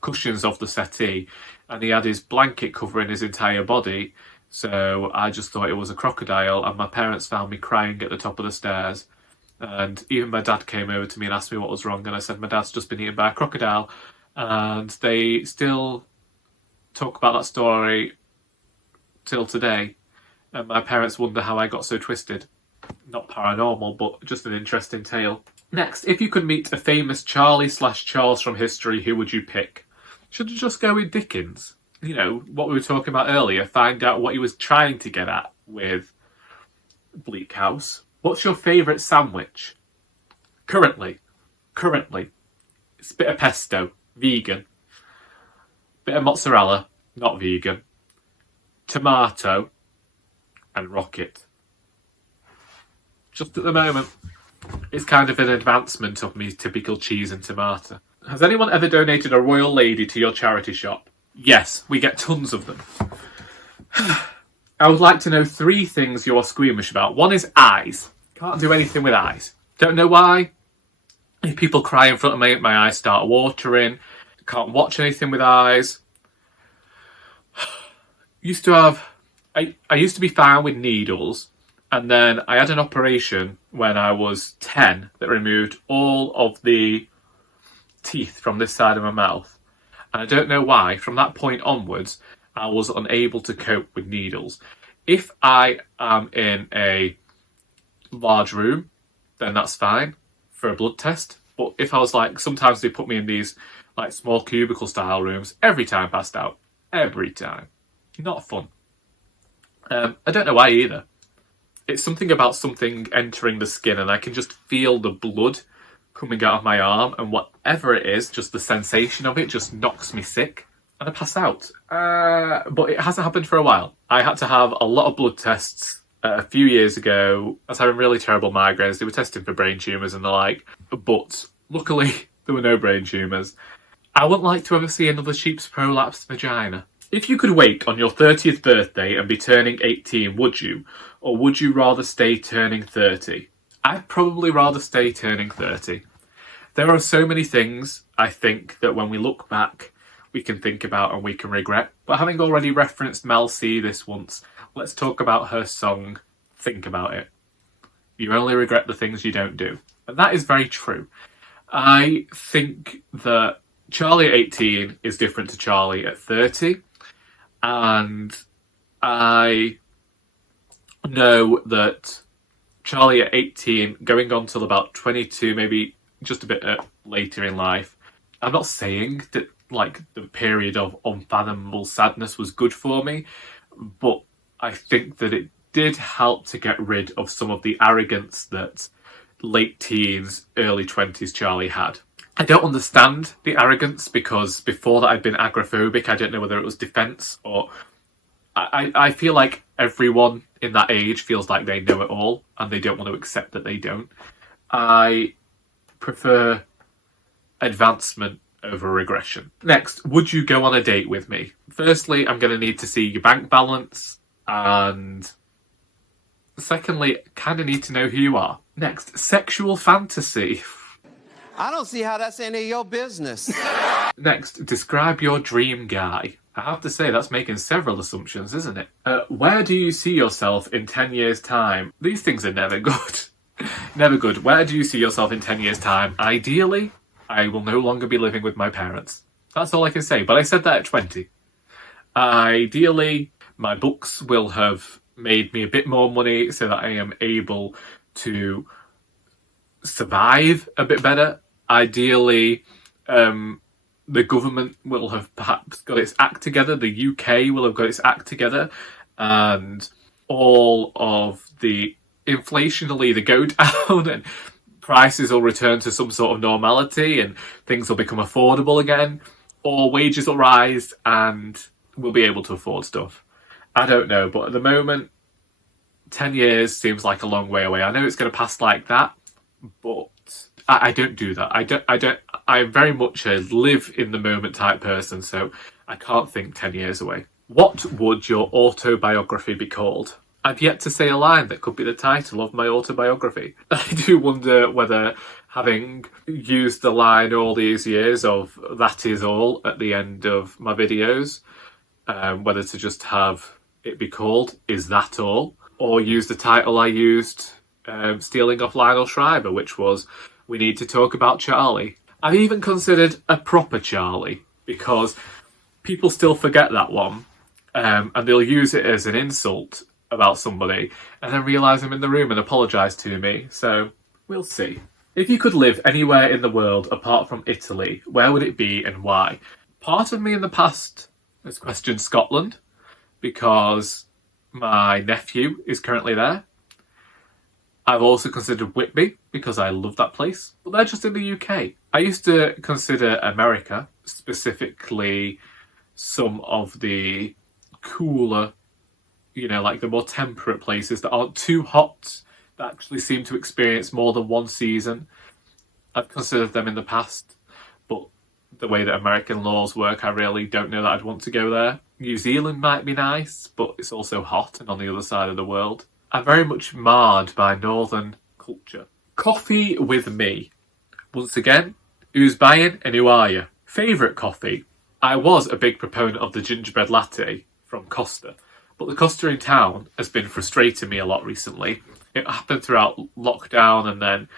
cushions of the settee, and he had his blanket covering his entire body, so I just thought it was a crocodile, and my parents found me crying at the top of the stairs, and even my dad came over to me and asked me what was wrong, and I said my dad's just been eaten by a crocodile, and they still talk about that story till today. And my parents wonder how I got so twisted. Not paranormal, but just an interesting tale. Next, if you could meet a famous Charlie/Charles from history, who would you pick? Should you just go with Dickens? You know, what we were talking about earlier, find out what he was trying to get at with Bleak House. What's your favourite sandwich? Currently, it's a bit of pesto, vegan. Bit of mozzarella, not vegan. Tomato and rocket. Just at the moment, it's kind of an advancement of me typical cheese and tomato. Has anyone ever donated a royal lady to your charity shop? Yes, we get tons of them. I would like to know 3 things you're squeamish about. One is eyes. Can't do anything with eyes. Don't know why. If people cry in front of me, my eyes start watering. Can't watch anything with eyes. I used to be fine with needles, and then I had an operation when I was 10 that removed all of the teeth from this side of my mouth. And I don't know why, from that point onwards, I was unable to cope with needles. If I am in a large room, then that's fine for a blood test. But if I was like, sometimes they put me in these like small cubicle style rooms, every time passed out. Every time. Not fun. I don't know why either. It's something about something entering the skin, and I can just feel the blood coming out of my arm, and whatever it is, just the sensation of it just knocks me sick, and I pass out. But it hasn't happened for a while. I had to have a lot of blood tests a few years ago. I was having really terrible migraines. They were testing for brain tumours and the like, but luckily there were no brain tumours. I wouldn't like to ever see another sheep's prolapsed vagina. If you could wake on your 30th birthday and be turning 18, would you? Or would you rather stay turning 30? I'd probably rather stay turning 30. There are so many things, I think, that when we look back, we can think about and we can regret. But having already referenced Mel C this once, let's talk about her song, Think About It. You only regret the things you don't do. And that is very true. I think that Charlie at 18 is different to Charlie at 30. And I know that Charlie at 18, going on till about 22, maybe just a bit later in life, I'm not saying that like the period of unfathomable sadness was good for me, but I think that it did help to get rid of some of the arrogance that late teens, early 20s Charlie had. I don't understand the arrogance, because before that I'd been agoraphobic. I don't know whether it was defence or... I feel like everyone in that age feels like they know it all and they don't want to accept that they don't. I prefer advancement over regression. Next, would you go on a date with me? Firstly, I'm going to need to see your bank balance, and secondly, kind of need to know who you are. Next, sexual fantasy. I don't see how that's any of your business. Next, describe your dream guy. I have to say, that's making several assumptions, isn't it? Where do you see yourself in 10 years' time? These things are never good. Never good. Where do you see yourself in 10 years' time? Ideally, I will no longer be living with my parents. That's all I can say, but I said that at 20. Ideally, my books will have made me a bit more money so that I am able to survive a bit better. Ideally, the government will have perhaps got its act together. The UK will have got its act together, and all of the inflation will either go down and prices will return to some sort of normality and things will become affordable again, or wages will rise and we'll be able to afford stuff. I don't know, but at the moment, 10 years seems like a long way away. I know it's going to pass like that, but I don't do that. I'm very much a live in the moment type person, so I can't think 10 years away. What would your autobiography be called? I've yet to say a line that could be the title of my autobiography. I do wonder whether, having used the line all these years of "that is all" at the end of my videos, whether to just have it be called "Is That All?" or use the title I used stealing off Lionel Shriver, which was "We Need to Talk About Charlie." I've even considered a proper Charlie, because people still forget that one, and they'll use it as an insult about somebody and then realise I'm in the room and apologise to me. So we'll see. If you could live anywhere in the world apart from Italy, where would it be and why? Part of me in the past has questioned Scotland, because my nephew is currently there. I've also considered Whitby because I love that place, but they're just in the UK. I used to consider America, specifically some of the cooler, like the more temperate places that aren't too hot, that actually seem to experience more than one season. I've considered them in the past, but the way that American laws work, I really don't know that I'd want to go there. New Zealand might be nice, but it's also hot and on the other side of the world. I'm very much marred by northern culture. Coffee with me. Once again, who's buying and who are you? Favourite coffee? I was a big proponent of the gingerbread latte from Costa, but the Costa in town has been frustrating me a lot recently. It happened throughout lockdown, and then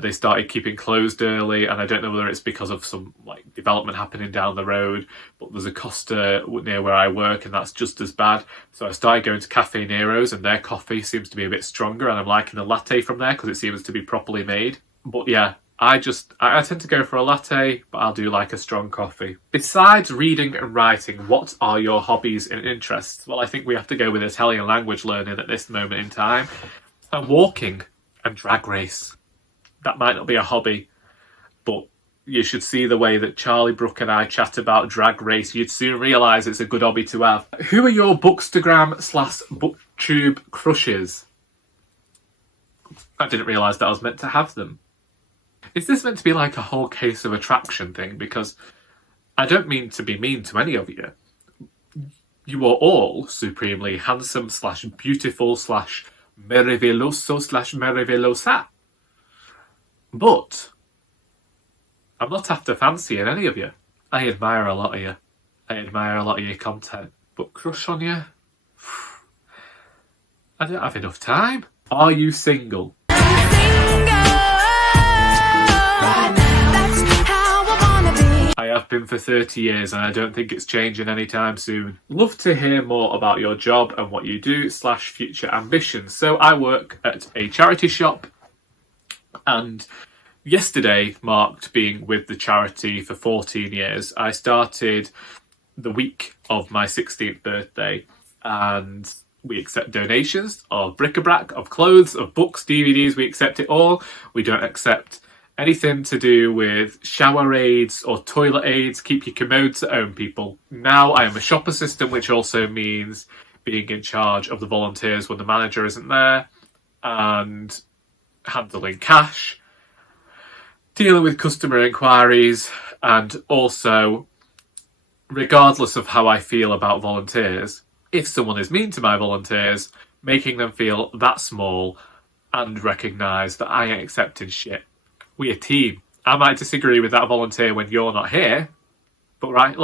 they started keeping closed early, and I don't know whether it's because of some development happening down the road, but there's a Costa near where I work and that's just as bad. So I started going to Cafe Nero's, and their coffee seems to be a bit stronger, and I'm liking the latte from there because it seems to be properly made. But yeah, I tend to go for a latte, but I'll do like a strong coffee. Besides reading and writing, what are your hobbies and interests? Well, I think we have to go with Italian language learning at this moment in time, and walking and drag race. That might not be a hobby, but you should see the way that Charlie Brooke and I chat about drag race. You'd soon realise it's a good hobby to have. Who are your Bookstagram/Booktube crushes? I didn't realise that I was meant to have them. Is this meant to be like a whole case of attraction thing? Because I don't mean to be mean to any of you. You are all supremely handsome/beautiful/meraviglioso/meravigliosa. But I'm not after fancying any of you. I admire a lot of you. I admire a lot of your content. But crush on you? I don't have enough time. Are you single? I have been for 30 years and I don't think it's changing anytime soon. Love to hear more about your job and what you do /future ambitions. So I work at a charity shop, and yesterday marked being with the charity for 14 years. I started the week of my 16th birthday, and we accept donations of bric-a-brac, of clothes, of books, DVDs. We accept it all. We don't accept anything to do with shower aids or toilet aids. Keep your commodes at home, people. Now I am a shop assistant, which also means being in charge of the volunteers when the manager isn't there, and handling cash, dealing with customer inquiries, and also, regardless of how I feel about volunteers, if someone is mean to my volunteers, making them feel that small and recognise that I ain't accepting shit. We a team. I might disagree with that volunteer when you're not here, but right,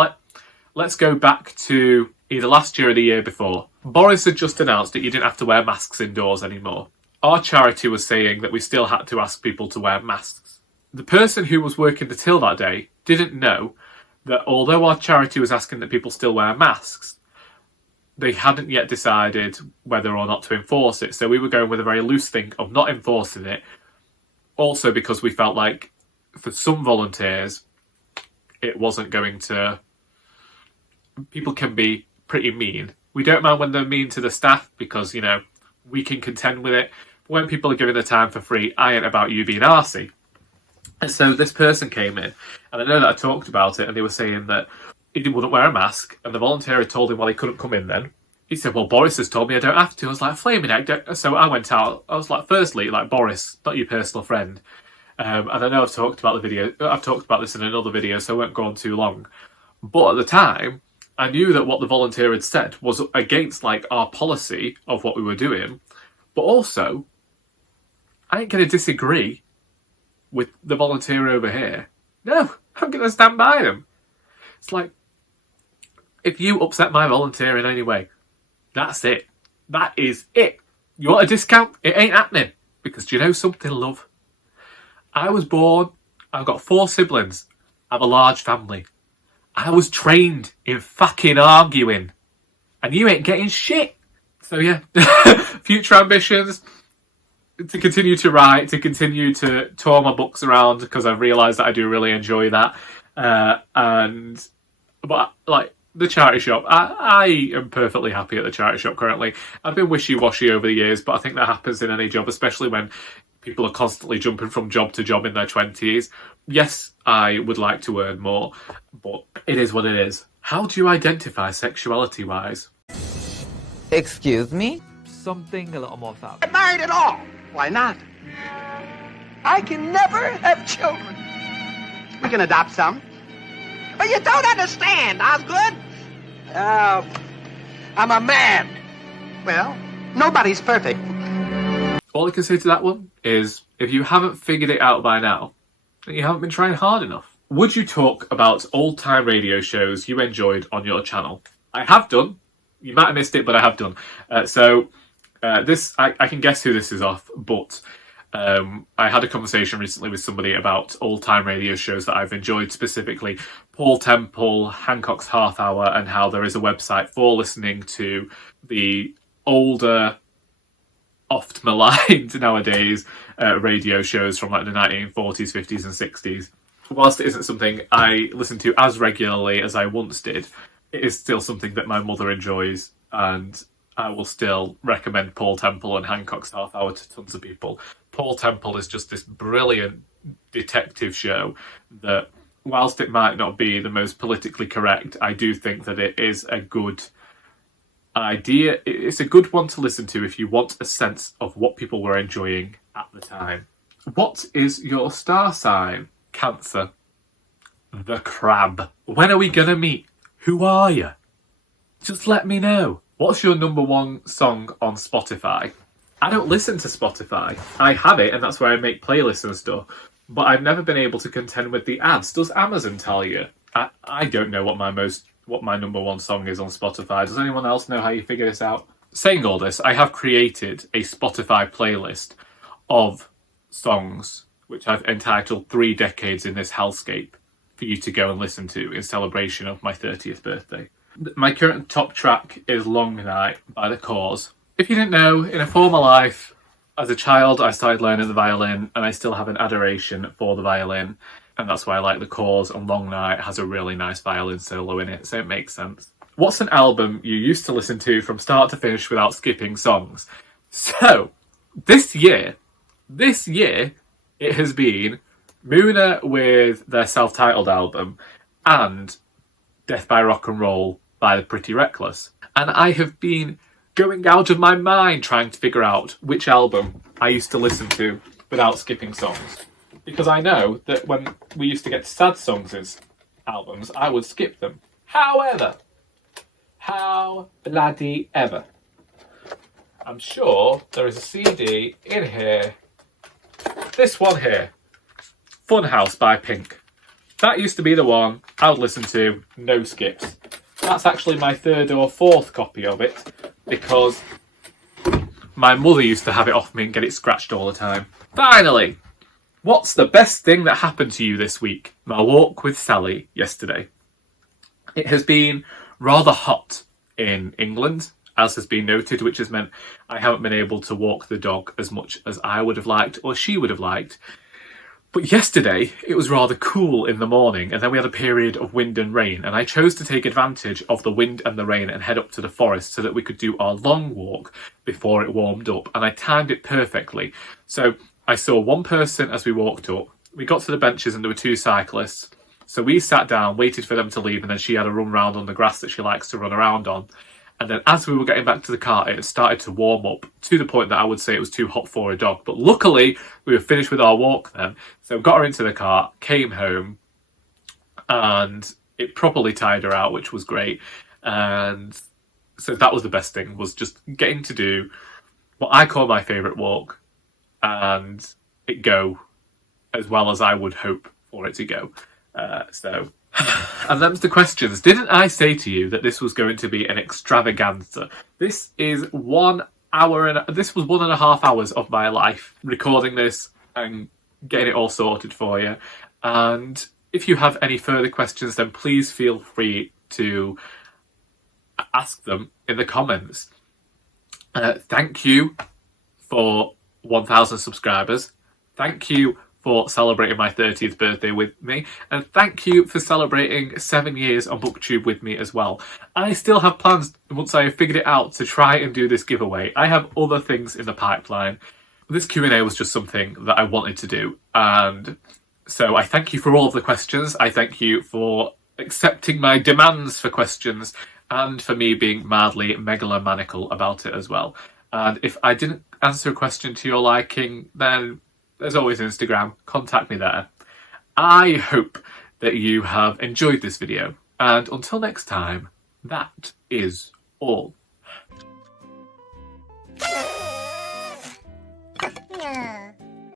let's go back to either last year or the year before. Boris had just announced that you didn't have to wear masks indoors anymore. Our charity was saying that we still had to ask people to wear masks. The person who was working the till that day didn't know that although our charity was asking that people still wear masks, they hadn't yet decided whether or not to enforce it. So we were going with a very loose thing of not enforcing it. Also because we felt like for some volunteers, it wasn't going to... People can be pretty mean. We don't mind when they're mean to the staff because, we can contend with it. But when people are giving their time for free, I ain't about you being arsey. And so this person came in, and I know that I talked about it, and they were saying that he wouldn't wear a mask, and the volunteer had told him, well, he couldn't come in then. He said, well, Boris has told me I don't have to. I was like, flaming heck. So I went out. I was like, firstly, Boris, not your personal friend. And I know I've talked about this in another video, so I won't go on too long. But at the time, I knew that what the volunteer had said was against our policy of what we were doing. But also, I ain't going to disagree with the volunteer over here. No, I'm going to stand by them. It's like, if you upset my volunteer in any way, that's it. That is it. You want a discount? It ain't happening. Because do you know something, love? I was born, I've got 4 siblings, I have a large family. I was trained in fucking arguing. And you ain't getting shit. So yeah, future ambitions, to continue to write, to continue to tour my books around, because I've realised that I do really enjoy that. But The charity shop. I am perfectly happy at the charity shop currently. I've been wishy-washy over the years, but I think that happens in any job, especially when people are constantly jumping from job to job in their 20s. Yes, I would like to earn more, but it is what it is. How do you identify sexuality-wise? Excuse me? Something a little more fab. Get married at all. Why not? I can never have children. We can adopt some. But you don't understand, Osgood. I'm a man. Well, nobody's perfect. All I can say to that one is, if you haven't figured it out by now, then you haven't been trying hard enough. Would you talk about old-time radio shows you enjoyed on your channel? I have done. You might have missed it, but I have done. I can guess who this is off, but I had a conversation recently with somebody about old-time radio shows that I've enjoyed, specifically Paul Temple, Hancock's Half Hour, and how there is a website for listening to the older, oft maligned nowadays radio shows from like the 1940s, 50s and 60s. Whilst it isn't something I listen to as regularly as I once did, it is still something that my mother enjoys, and I will still recommend Paul Temple and Hancock's Half Hour to tons of people. Paul Temple is just this brilliant detective show that, whilst it might not be the most politically correct, I do think that it is a good idea. It's a good one to listen to if you want a sense of what people were enjoying at the time. What is your star sign? Cancer. The Crab. When are we gonna meet? Who are you? Just let me know. What's your number one song on Spotify? I don't listen to Spotify. I have it, and that's where I make playlists and stuff, but I've never been able to contend with the ads. Does Amazon tell you? I don't know what my number one song is on Spotify. Does anyone else know how you figure this out? Saying all this, I have created a Spotify playlist of songs which I've entitled 3 Decades in This Hellscape for you to go and listen to in celebration of my 30th birthday. My current top track is Long Night by The Cause. If you didn't know, in a former life, as a child, I started learning the violin, and I still have an adoration for the violin, and that's why I like The Cause, and Long Night has a really nice violin solo in it, so it makes sense. What's an album you used to listen to from start to finish without skipping songs? So, this year, it has been Moona with their self-titled album, and Death by Rock and Roll by The Pretty Reckless. And I have been going out of my mind trying to figure out which album I used to listen to without skipping songs. Because I know that when we used to get sad songs as albums, I would skip them. However, how bloody ever, I'm sure there is a CD in here. This one here, Funhouse by Pink. That used to be the one I would listen to, no skips. That's actually my 3rd or 4th copy of it, because my mother used to have it off me and get it scratched all the time. Finally, what's the best thing that happened to you this week? My walk with Sally yesterday. It has been rather hot in England, as has been noted, which has meant I haven't been able to walk the dog as much as I would have liked or she would have liked. But yesterday, it was rather cool in the morning, and then we had a period of wind and rain, and I chose to take advantage of the wind and the rain and head up to the forest so that we could do our long walk before it warmed up, and I timed it perfectly. So I saw one person as we walked up. We got to the benches and there were 2 cyclists. So we sat down, waited for them to leave, and then she had a run round on the grass that she likes to run around on. And then as we were getting back to the car, it started to warm up to the point that I would say it was too hot for a dog. But luckily, we were finished with our walk then. So got her into the car, came home, and it properly tired her out, which was great. And so that was the best thing, was just getting to do what I call my favourite walk and it go as well as I would hope for it to go. And them's the questions. Didn't I say to you that this was going to be an extravaganza? This is 1 hour and this was 1.5 hours of my life recording this and getting it all sorted for you. And if you have any further questions, then please feel free to ask them in the comments. Thank you for 1,000 subscribers. Thank you for celebrating my 30th birthday with me, and thank you for celebrating 7 years on Booktube with me as well. I still have plans, once I have figured it out, to try and do this giveaway. I have other things in the pipeline. This Q&A was just something that I wanted to do, and so I thank you for all of the questions. I thank you for accepting my demands for questions, and for me being mildly megalomaniacal about it as well. And if I didn't answer a question to your liking, then there's always Instagram. Contact me there. I hope that you have enjoyed this video, and until next time, that is all. Yeah.